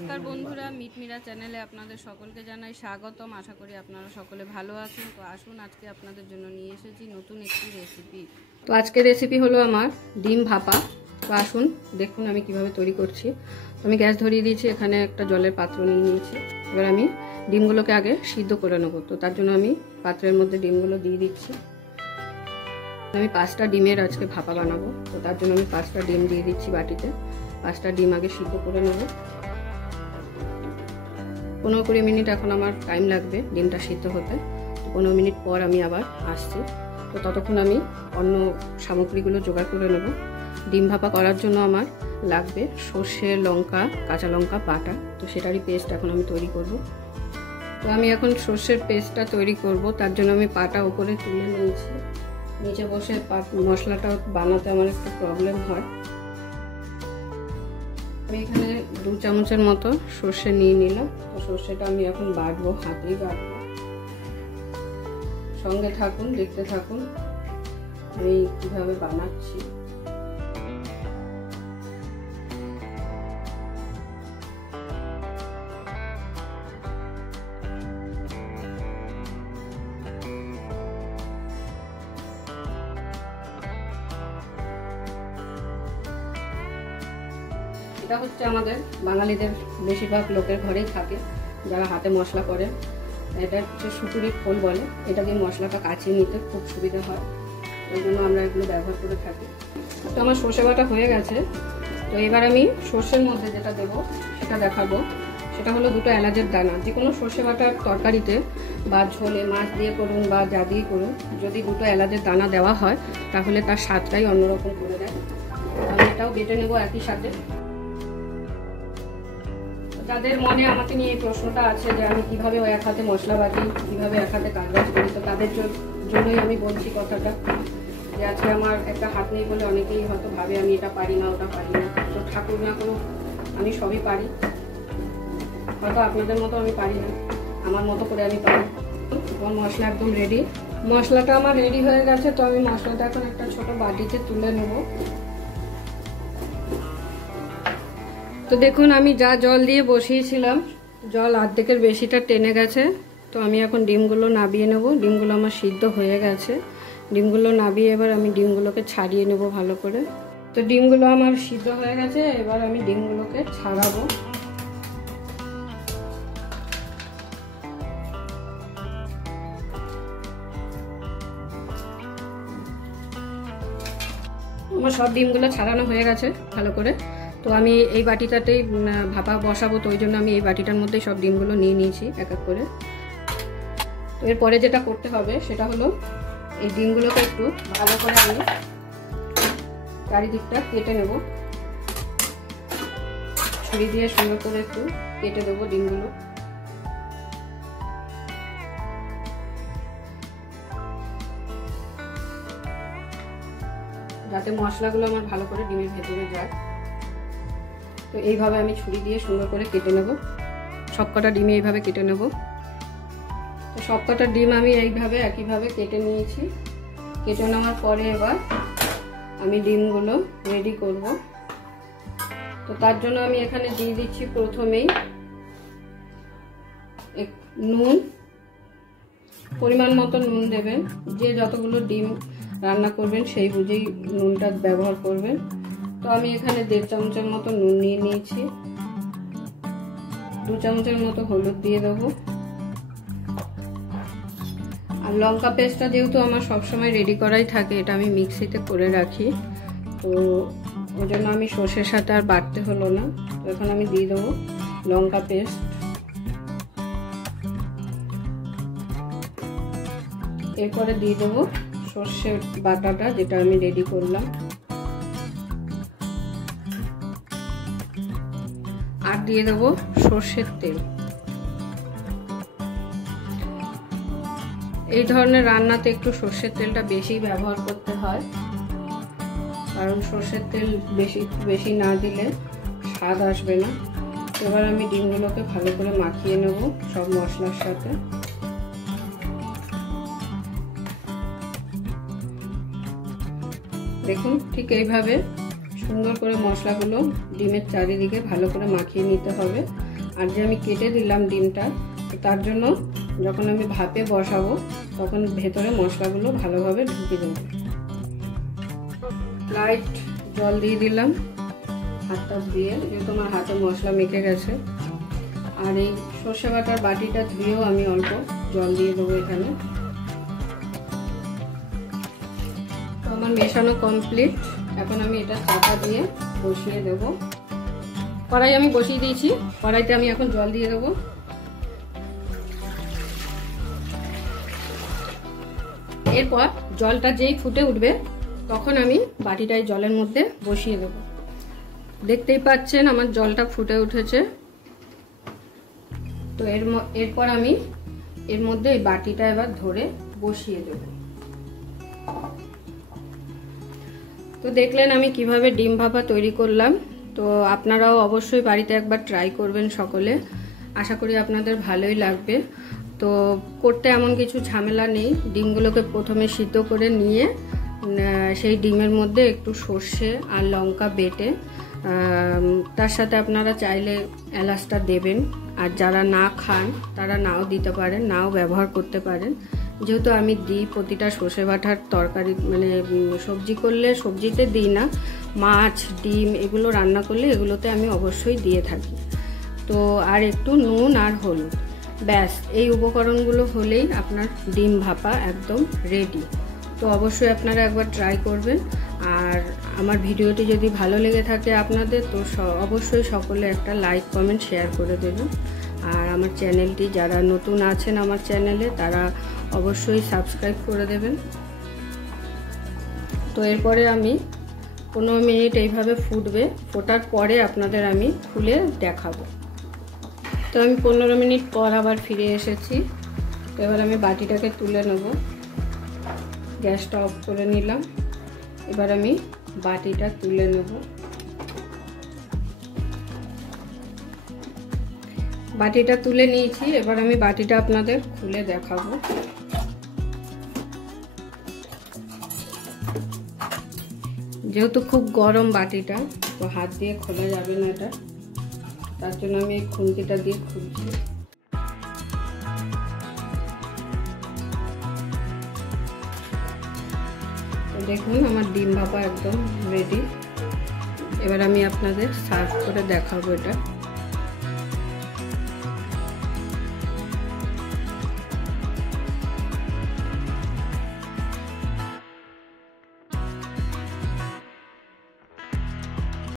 নমস্কার বন্ধুরা, মিটমিরা চ্যানেলে আপনাদের সকলকে জানাই স্বাগতম। আশা করি আপনারা সকলে ভালো আছেন। তো আসুন, আজকে আপনাদের জন্য নিয়ে এসেছি নতুন একটি রেসিপি। তো আজকের রেসিপি হলো আমার ডিম ভাপা। তো আসুন দেখুন আমি কিভাবে তৈরি করছি। তো আমি গ্যাস ধরিয়ে দিয়েছি, এখানে একটা জলের পাত্র নিয়ে নিয়েছি। এবার আমি ডিমগুলোকে আগে সিদ্ধ করে নেব। তো তার জন্য আমি পাত্রের মধ্যে ডিমগুলো দিয়ে দিচ্ছি। আমি 5টা ডিমের আজকে ভাপা বানাবো। তো তার জন্য আমি 5টা ডিম দিয়ে দিচ্ছি বাটিতে। 5টা ডিম আগে সিদ্ধ করে নেব। 15-20 মিনিট এখন আমার টাইম লাগবে ডিমটা সিদ্ধ হতে। 15 মিনিট পর আমি আবার আসছি। তো ততক্ষণ আমি অন্য সামগ্রীগুলো জোগাড় করে নেব। ডিম ভাপা করার জন্য আমার লাগবে সর্ষে, লঙ্কা, কাঁচা লঙ্কা বাটা। তো সেটারই পেস্ট এখন আমি তৈরি করব। তো আমি এখন সর্ষের পেস্টটা তৈরি করব। তার জন্য আমি পাটা উপরে তুলে নিয়েছি। নিচে বসে মশলাটা বানাতে আমার একটু প্রবলেম হয়। আমি এখানে 2 চামচের মতো সর্ষে নিয়ে নিলাম। তো সর্ষেটা আমি এখন বাটবো, হাতেই বাটবো। সঙ্গে থাকুন, দেখতে থাকুন আমি কিভাবে বানাচ্ছি। এটা হচ্ছে আমাদের বাঙালিদের বেশিরভাগ লোকের ঘরেই থাকে, যারা হাতে মশলা করে। এটা হচ্ছে সুপুরির খোল বলে। এটা দিয়ে মশলাটা কাচিয়ে নিতে খুব সুবিধা হয়, ওই জন্য আমরা এগুলো ব্যবহার করে থাকি। তো আমার সর্ষে বাটা হয়ে গেছে। তো এবার আমি সর্ষের মধ্যে যেটা দেবো সেটা দেখাবো। সেটা হলো 2টো এলাচের দানা। যে কোনো সর্ষে বাটার তরকারিতে বা ঝোলে, মাছ দিয়ে করুন বা যা দিয়ে করুন, যদি 2টো এলাচের দানা দেওয়া হয় তাহলে তার স্বাদটাই অন্যরকম করে দেয়। আমি এটাও বেটে নেবো একই সাথে। যাদের মনে আমাকে নিয়ে এই প্রশ্নটা আছে যে আমি কিভাবে এক হাতে মশলা বাটি, কিভাবে এক হাতে কাজবাজ করি, তো তাদের জন্যই আমি বলছি কথাটা, যে আজকে আমার একটা হাত নেই বলে অনেকেই হয়তো ভাবে আমি এটা পারি না, ওটা পারি না। তো ঠাকুর না করুক, আমি সবই পারি। হয়তো আপনাদের মতো আমি পারি না, আমার মতো করে আমি পারি। আমার মশলা একদম রেডি। মশলাটা আমার রেডি হয়ে গেছে। তো আমি মশলাটা এখন একটা ছোট বাটিতে তুলে নেব। তো দেখুন আমি যা জল দিয়ে বসিয়েছিলাম, জল অর্ধেকের বেশিটা টেনে গেছে। তো আমি এখন ডিমগুলো নাবিয়ে নেব। ডিমগুলো আমার সিদ্ধ হয়ে গেছে। ডিমগুলো নাবিয়ে এবার আমি ডিমগুলোকে ছাড়িয়ে নেব ভালো করে। তো ডিমগুলো আমার সিদ্ধ হয়ে গেছে, এবার আমি ডিমগুলোকে ছাড়াবো। আমার সব ডিমগুলো ছাড়ানো হয়ে গেছে ভালো করে। তো আমি এই বাটিটাতেই ভাপা বসাবো। তো ওই জন্য আমি এই বাটিটার মধ্যেই সব ডিমগুলো নিয়ে নিয়েছি এক এক করে। তো এরপরে যেটা করতে হবে সেটা হলো এই ডিমগুলোকে একটু ভালো করে আমি চারিদিকটা কেটে নেব। ছুরি দিয়ে সুন্দর করে একটু কেটে দেবো ডিমগুলো। যাতে মশলাগুলো আমার ভালো করে ডিমের ভেতরে যায়। তো এইভাবে আমি ছুরি দিয়ে সুন্দর করে কেটে নেব। সবকটা ডিম এইভাবে কেটে নেব। তো সবকটা ডিম আমি এইভাবে একইভাবে কেটে নিয়েছি। কেটে নেওয়ার পরে এবার আমি ডিমগুলো রেডি করব। তো তার জন্য আমি এখানে দিয়ে দিচ্ছি প্রথমেই নুন। পরিমাণ মতো নুন দেবেন। যে যতগুলো ডিম রান্না করবেন সেই বুঝেই নুনটা ব্যবহার করবেন। তো আমি এখানে 1.5 চামচের মতো নুন নিয়ে নিয়েছি। 2 চামচের মতো হলুদ দিয়ে দেবো। আর লঙ্কা পেস্টটা যেহেতু আমার সবসময় রেডি করাই থাকে, এটা আমি মিক্সিতে করে রাখি। তো ওই জন্য আমি সর্ষের সাথে আর বাটতে হলো না। তো এখন আমি দিয়ে দেবো লঙ্কা পেস্ট। এরপরে দিয়ে দেবো সর্ষের বাটাটা যেটা আমি রেডি করলাম। আর দিয়ে দেবো সর্ষের তেল। এই ধরনের রান্নাতে একটু সর্ষের তেলটা বেশি ব্যবহার করতে হয়, কারণ সর্ষের তেল বেশি না দিলে স্বাদ আসবে না। এবার আমি ডিমগুলোকে ভালো করে মাখিয়ে নেব সব মশলার সাথে। দেখুন ঠিক এইভাবে সুন্দর করে মশলাগুলো ডিমের চারিদিকে ভালো করে মাখিয়ে নিতে হবে। আর যে আমি কেটে দিলাম ডিমটা, তার জন্য যখন আমি ভাপে বসাবো তখন ভেতরে মশলাগুলো ভালোভাবে ঢুকে যাবে। লাইট জল দিয়ে দিলাম হাতটা ধুয়ে, যেহেতু আমার হাতে মশলা মেখে গেছে। আর এই সর্ষে বাটার বাটিটা ধুয়েও আমি অল্প জল দিয়ে দেবো এখানে। তো আমার মেশানো কমপ্লিট। এখন আমি এটা চাপা দিয়ে বসিয়ে দেবো। কড়াই আমি বসিয়ে দিয়েছি, কড়াইতে আমি এখন জল দিয়ে দেবো। এরপর জলটা যেই ফুটে উঠবে তখন আমি বাটিটাই জলের মধ্যে বসিয়ে দেবো। দেখতেই পাচ্ছেন আমার জলটা ফুটে উঠেছে। তো এরপর আমি এর মধ্যে এই বাটিটা এবার ধরে বসিয়ে দেব। তো দেখলেন আমি কিভাবে ডিম ভাপা তৈরি করলাম। তো আপনারাও অবশ্যই বাড়িতে একবার ট্রাই করবেন সকলে, আশা করি আপনাদের ভালোই লাগবে। তো করতে এমন কিছু ঝামেলা নেই। ডিমগুলোকে প্রথমে সিদ্ধ করে নিয়ে সেই ডিমের মধ্যে একটু সর্ষে আর লঙ্কা বেটে তার সাথে আপনারা চাইলে এলাচটা দেবেন। আর যারা না খান তারা নাও দিতে পারেন, নাও ব্যবহার করতে পারেন। যেহেতু আমি দিই প্রতিটা সর্ষে বাটার তরকারি, মানে সবজি করলে সবজিতে দিই না, মাছ ডিম এগুলো রান্না করলে এগুলোতে আমি অবশ্যই দিয়ে থাকি। তো আর একটু নুন আর হলুদ, ব্যাস এই উপকরণগুলো হলেই আপনার ডিম ভাপা একদম রেডি। তো অবশ্যই আপনারা একবার ট্রাই করবেন। আর আমার ভিডিওটি যদি ভালো লেগে থাকে আপনাদের, তো অবশ্যই সকলে একটা লাইক কমেন্ট শেয়ার করে দেবেন। আর আমার চ্যানেলটি যারা নতুন আছেন আমার চ্যানেলে, তারা অবশ্যই সাবস্ক্রাইব করে দেবেন। তো এরপরে আমি 15 মিনিট এইভাবে ফুটবে, ফোটার পরে আপনাদের আমি খুলে দেখাবো। তো আমি 15 মিনিট পর আবার ফিরে এসেছি। তো এবার আমি বাটিটাকে তুলে নেব। গ্যাসটা অফ করে নিলাম। এবার আমি বাটিটা তুলে নেব। বাটিটা তুলে নিয়েছি, এবার আমি বাটিটা আপনাদের খুলে দেখাবো। যেহেতু খুব গরম বাটিটা, তো হাত দিয়ে খোলা যাবে না এটা, তার জন্য আমি এই খুন্তিটা দিয়ে খুলছি। দেখুন আমার ডিম ভাপা একদম রেডি। এবার আমি আপনাদের সার্ভ করে দেখাবো এটা।